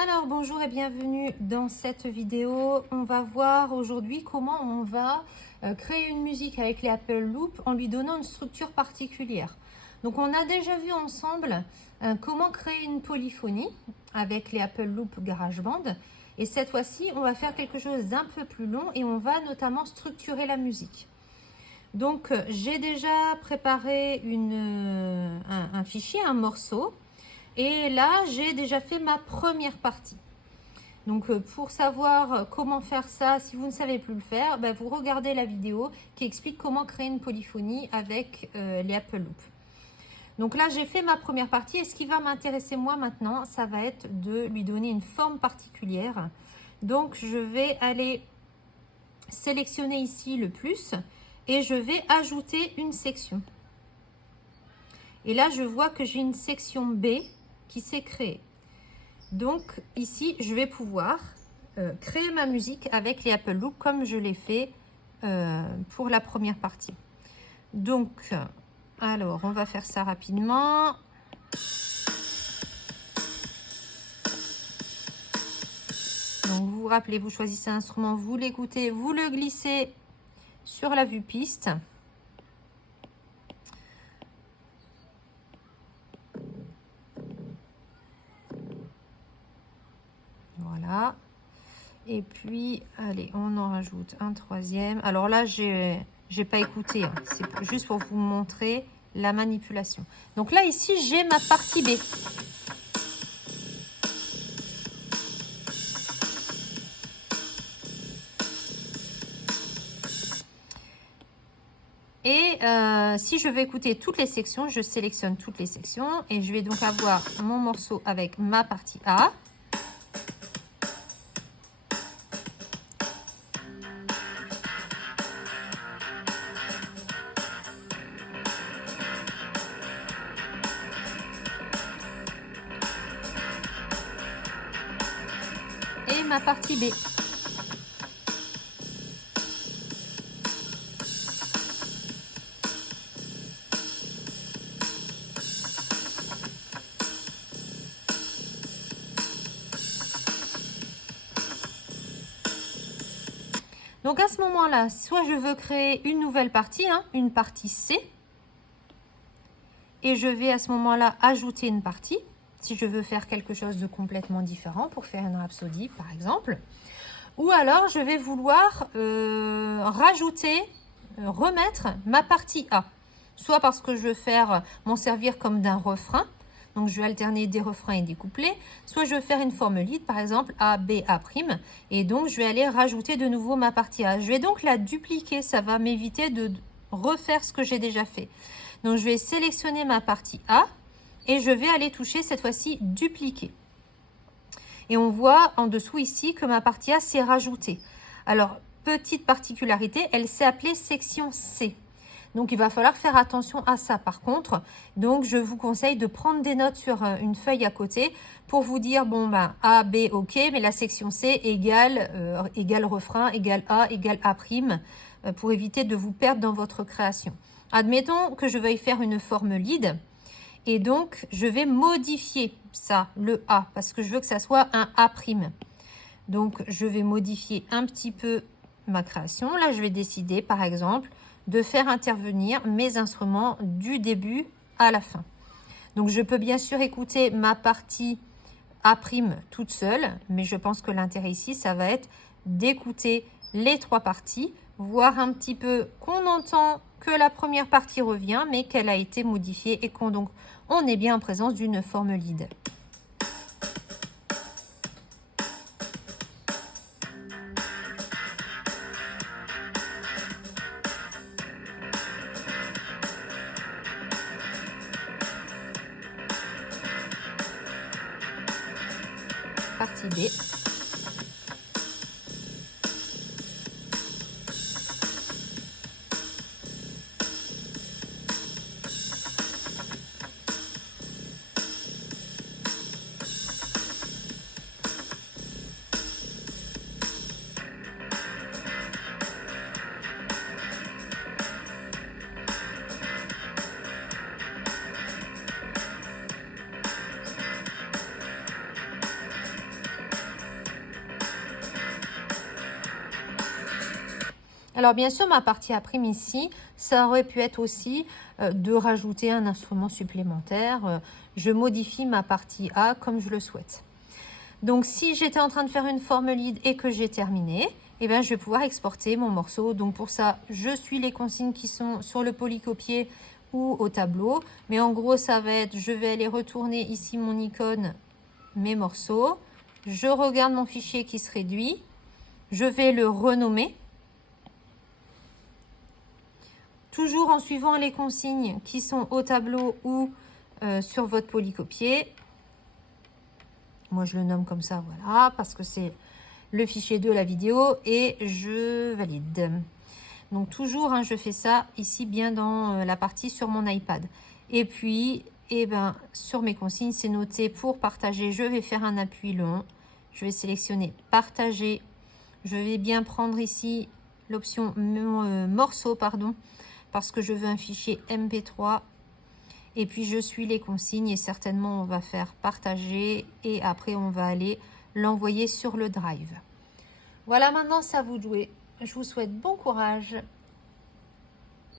Alors bonjour et bienvenue dans cette vidéo. On va voir aujourd'hui comment on va créer une musique avec les Apple Loop en lui donnant une structure particulière. Donc on a déjà vu ensemble comment créer une polyphonie avec les Apple Loop GarageBand. Et cette fois-ci, on va faire quelque chose d'un peu plus long et on va notamment structurer la musique. Donc j'ai déjà préparé un fichier, un morceau. Et là, j'ai déjà fait ma première partie. Donc, pour savoir comment faire ça, si vous ne savez plus le faire, ben, vous regardez la vidéo qui explique comment créer une polyphonie avec les Apple Loop. Donc là, j'ai fait ma première partie. Et ce qui va m'intéresser moi maintenant, ça va être de lui donner une forme particulière. Donc, je vais aller sélectionner ici le plus et je vais ajouter une section. Et là, je vois que j'ai une section B qui s'est créée. Donc ici, je vais pouvoir créer ma musique avec les Apple Loop comme je l'ai fait pour la première partie. Donc, alors, on va faire ça rapidement. Donc, vous vous rappelez, vous choisissez un instrument, vous l'écoutez, vous le glissez sur la vue piste. Voilà. Et puis, allez, on en rajoute un troisième. Alors là, j'ai pas écouté. Hein. C'est juste pour vous montrer la manipulation. Donc là, ici, j'ai ma partie B. Et si je veux écouter toutes les sections, je sélectionne toutes les sections. Et je vais donc avoir mon morceau avec ma partie A. Et ma partie B. Donc à ce moment-là, soit je veux créer une nouvelle partie, hein, une partie C. Et je vais à ce moment-là ajouter une partie. Si je veux faire quelque chose de complètement différent pour faire une rhapsodie, par exemple. Ou alors, je vais vouloir remettre ma partie A. Soit parce que je veux m'en servir comme d'un refrain. Donc, je vais alterner des refrains et des couplets. Soit je veux faire une forme lead, par exemple A, B, A'. Et donc, je vais aller rajouter de nouveau ma partie A. Je vais donc la dupliquer. Ça va m'éviter de refaire ce que j'ai déjà fait. Donc, je vais sélectionner ma partie A et je vais aller toucher cette fois-ci dupliquer. Et on voit en dessous ici que ma partie A s'est rajoutée. Alors, petite particularité, elle s'est appelée section C. Donc, il va falloir faire attention à ça par contre. Donc, je vous conseille de prendre des notes sur une feuille à côté pour vous dire, bon, ben, A, B, OK, mais la section C égale refrain, égale A, égale A', pour éviter de vous perdre dans votre création. Admettons que je veuille faire une forme lead. Et donc, je vais modifier ça, le A, parce que je veux que ça soit un A'. Donc, je vais modifier un petit peu ma création. Là, je vais décider, par exemple, de faire intervenir mes instruments du début à la fin. Donc, je peux bien sûr écouter ma partie A' toute seule, mais je pense que l'intérêt ici, ça va être d'écouter les trois parties, voir un petit peu qu'on entend que la première partie revient, mais qu'elle a été modifiée et donc on est bien en présence d'une forme lead. Partie B. Alors bien sûr, ma partie A' ici, ça aurait pu être aussi de rajouter un instrument supplémentaire. Je modifie ma partie A comme je le souhaite. Donc si j'étais en train de faire une forme lead et que j'ai terminé, eh bien, je vais pouvoir exporter mon morceau. Donc pour ça, je suis les consignes qui sont sur le polycopier ou au tableau. Mais en gros, ça va être, je vais aller retourner ici mon icône, mes morceaux. Je regarde mon fichier qui se réduit. Je vais le renommer. Toujours en suivant les consignes qui sont au tableau ou sur votre polycopier. Moi, je le nomme comme ça, voilà, parce que c'est le fichier de la vidéo et je valide. Donc toujours, hein, je fais ça ici bien dans la partie sur mon iPad. Et puis, eh ben, sur mes consignes, c'est noté pour partager. Je vais faire un appui long. Je vais sélectionner partager. Je vais bien prendre ici l'option morceau, pardon, parce que je veux un fichier MP3. Et puis, je suis les consignes et certainement, on va faire partager et après, on va aller l'envoyer sur le Drive. Voilà, maintenant, c'est à vous de jouer. Je vous souhaite bon courage.